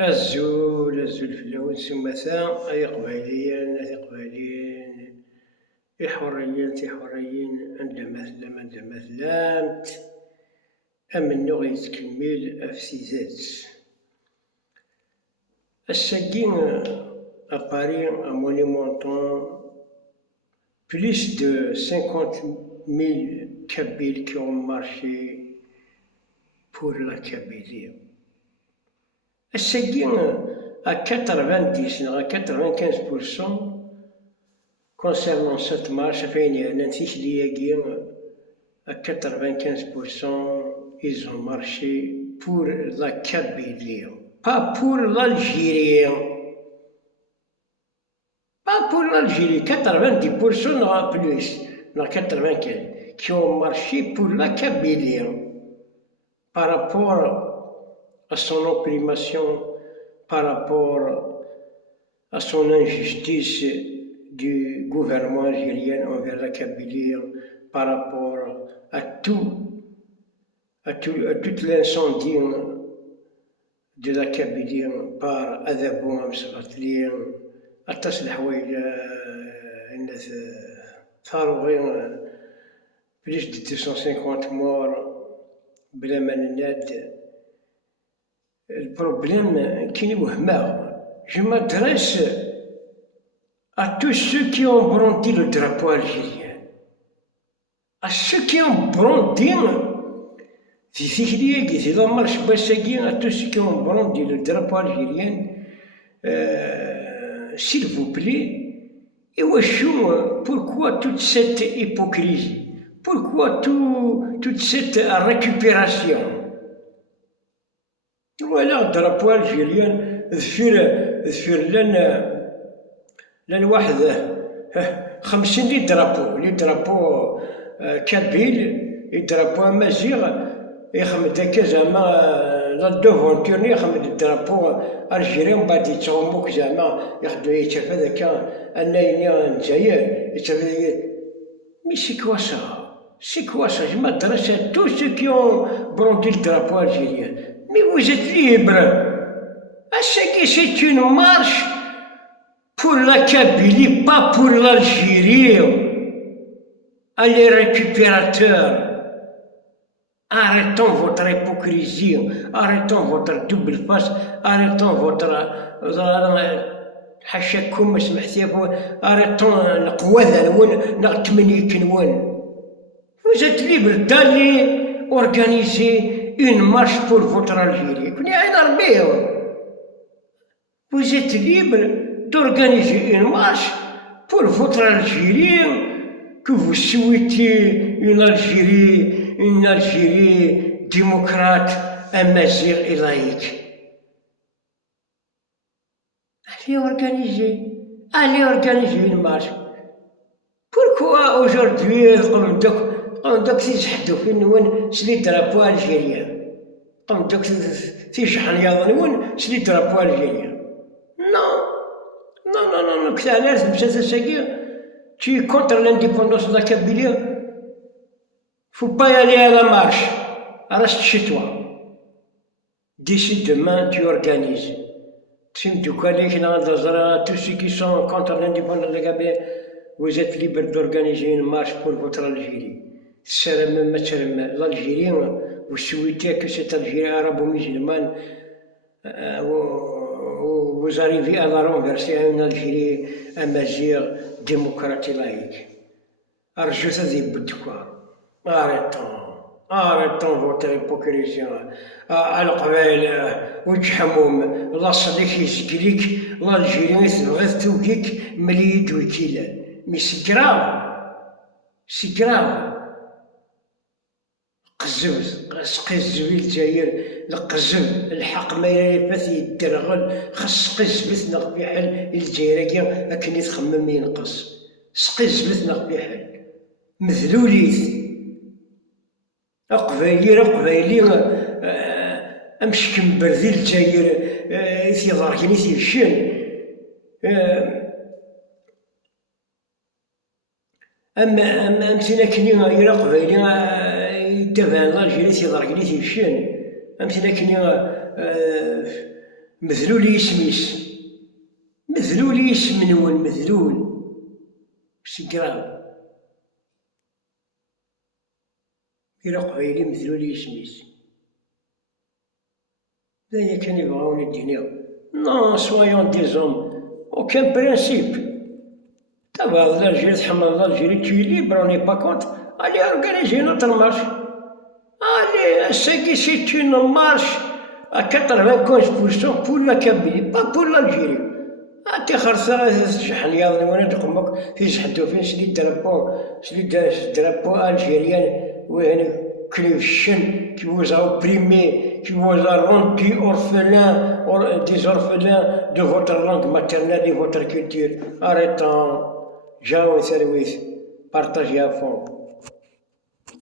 الزول فلون سمثا أي قبايليين أي قبايليين أي حريين تي حريين عند مثلامت أمنو غيتكمل أفسيزات الساكين أباري un monumentant plus de 50 000 Kabyles qui ont marché pour la Kabylie. الساكين à 90 à 95% concernant cette marche, à 95% ils ont marché pour la Kabylie, pas pour l'Algérie. Pas pour l'Algérie, 90% non plus, non 95, qui ont marché pour la Kabylie par rapport à son opprimation, par rapport à son injustice du gouvernement algérien envers la Kabylie, par rapport à tout l'incendie de la Kabylie par Adabou Amsbatli, أتصل الحوايج الناس فاروغين بليش دي 250 مور بلا ما نناد. البروبليم كاين وهمه. Je m'adresse à tous ceux qui ont brandi le drapeau algérien, à ceux qui ont brandi في ذكرياكي في لا مارش باساكين à tous ceux qui ont brandi le drapeau algérien. S'il vous plaît, pourquoi toute cette hypocrisie? Pourquoi toute cette récupération? Voilà, le drapeau algérien, ذفير لنا واحد 50 لي درابو كابيل لي درابو امازيغ يخمد هكا زعما لا دوفونتور يخمد الدرابو الجيري ومن بعد يتغموك زعما ياخدو يتشاف هذاكا انايا نجاير يتشاف مي سي كوا سا جو m'adresse à tous ceux qui ont brandi le drapeau algérien. Mais vous êtes libres. C'est une marche pour la Kabylie, pas pour l'Algérie. Allez récupérateurs, arrêtons votre hypocrisie, arrêtons votre double face, arrêtons votre حاشاكم سمحتيكم arrêtons القواذا نون نغتمنيك نون. Vous êtes libre d'aller organiser une marche pour votre Algérie. Vous êtes libre d'organiser une marche pour votre Algérie, que vous souhaitez une Algérie démocrate, amazigh et laïque. Allez organiser une marche. Pourquoi aujourd'hui on doit تيجحدوا في نون سلي درابو الجيريان on doit تيجحن يا نون سلي درابو الجيريان. Non, que ça a l'air tu es contre l'indépendance de la Kabylie, faut pas y aller à la marche, reste chez toi. D'ici demain, tu organises. Tous ceux qui sont contre l'indépendance de la Kabylie, vous êtes libres d'organiser une marche pour votre Algérie. L'Algérie, vous souhaitez que cette Algérie arabo-musulmane, vous arrivez à la renverser à une Algérie amazigh démocrate et laïque. أرجو تذيبتكم. Arrêtons votre hypocrisie. القبائل وجحمهم لا صديق يسقليك لا الجيري تبغي توقيك ملي يدوي كيلان. مي سي كراف قزوي الجاير القزم الحق ما يفات يدرغل خاص قزبت نقبي حل الجايركي اكني تخمم ينقص سقزبت نقبي حل مذلوليت أقبايلي أمشكم بردي الجاير في ضاركني في الشن أما أمسنا كني غير قبايلي يتبع الجيري في ضاركني في الشن أمسنا كني مذلول يسميس، مذلول يسم نون، مذلول سي كراف، إلا قبايلي مذلول يسميس، ذايا كان يبغاون الدنيا. نون سويون دي زوم، aucun principe. D'abord, l'Algérie, l'Algérie, tu es libre, on n'est pas contre. Allez organiser notre marche. Allez, c'est une marche à 95% pour la Kabylie, pas pour l'Algérie. أنت خرصة تشحن وانا تقمك في شحدو فين سلي درابو ألجيريان وين كليفشن qui vous a opprimé, qui vous a rendu des orphelins de votre langue maternelle et votre culture. Arrêtons, Jao et service, partagez à fond.